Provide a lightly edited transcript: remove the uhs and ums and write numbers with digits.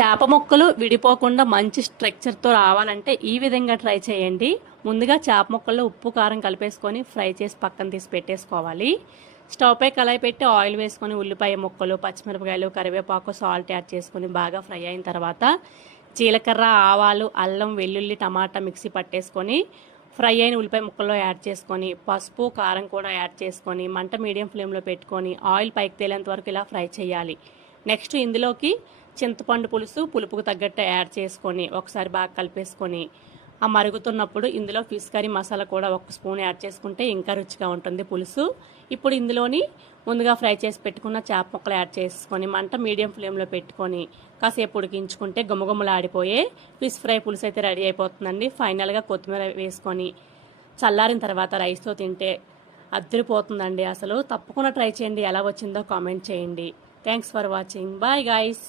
చేప ముక్కలు విడిపోకుండా మంచి స్ట్రక్చర్తో రావాలంటే ఈ విధంగా ట్రై చేయండి. ముందుగా చేప ముక్కల్లో ఉప్పు కారం కలిపేసుకొని ఫ్రై చేసి పక్కన తీసి పెట్టేసుకోవాలి. స్టవ్ పై కళాయి పెట్టి ఆయిల్ వేసుకొని ఉల్లిపాయ ముక్కలు, పచ్చిమిరపకాయలు, కరివేపాకు, సాల్ట్ యాడ్ చేసుకొని బాగా ఫ్రై అయిన తర్వాత జీలకర్ర, ఆవాలు, అల్లం, వెల్లుల్లి, టమాటా మిక్సీ పట్టేసుకొని ఫ్రై అయిన ఉల్లిపాయ ముక్కల్లో యాడ్ చేసుకొని పసుపు, కారం కూడా యాడ్ చేసుకొని మంట మీడియం ఫ్లేమ్లో పెట్టుకొని ఆయిల్ పైకి తేలేంత వరకు ఇలా ఫ్రై చేయాలి. నెక్స్ట్ ఇందులోకి చింతపండు పులుసు పులుపుకు తగ్గట్టు యాడ్ చేసుకొని ఒకసారి బాగా కలిపేసుకొని ఆ మరుగుతున్నప్పుడు ఇందులో ఫిష్ కర్రీ మసాలా కూడా 1 స్పూన్ యాడ్ చేసుకుంటే ఇంకా రుచిగా ఉంటుంది పులుసు. ఇప్పుడు ఇందులోని ముందుగా ఫ్రై చేసి పెట్టుకున్న చేప ముక్కలు యాడ్ చేసుకొని మంట మీడియం ఫ్లేమ్లో పెట్టుకొని కాసేపు ఉడికించుకుంటే గుమగుమలాడిపోయే ఫిష్ ఫ్రై పులుసు అయితే రెడీ అయిపోతుందండి. ఫైనల్గా కొత్తిమీర వేసుకొని చల్లారిన తర్వాత రైస్తో తింటే అద్దరిపోతుందండి. అసలు తప్పకుండా ట్రై చేయండి. ఎలా వచ్చిందో కామెంట్ చేయండి. Thanks for watching. Bye guys.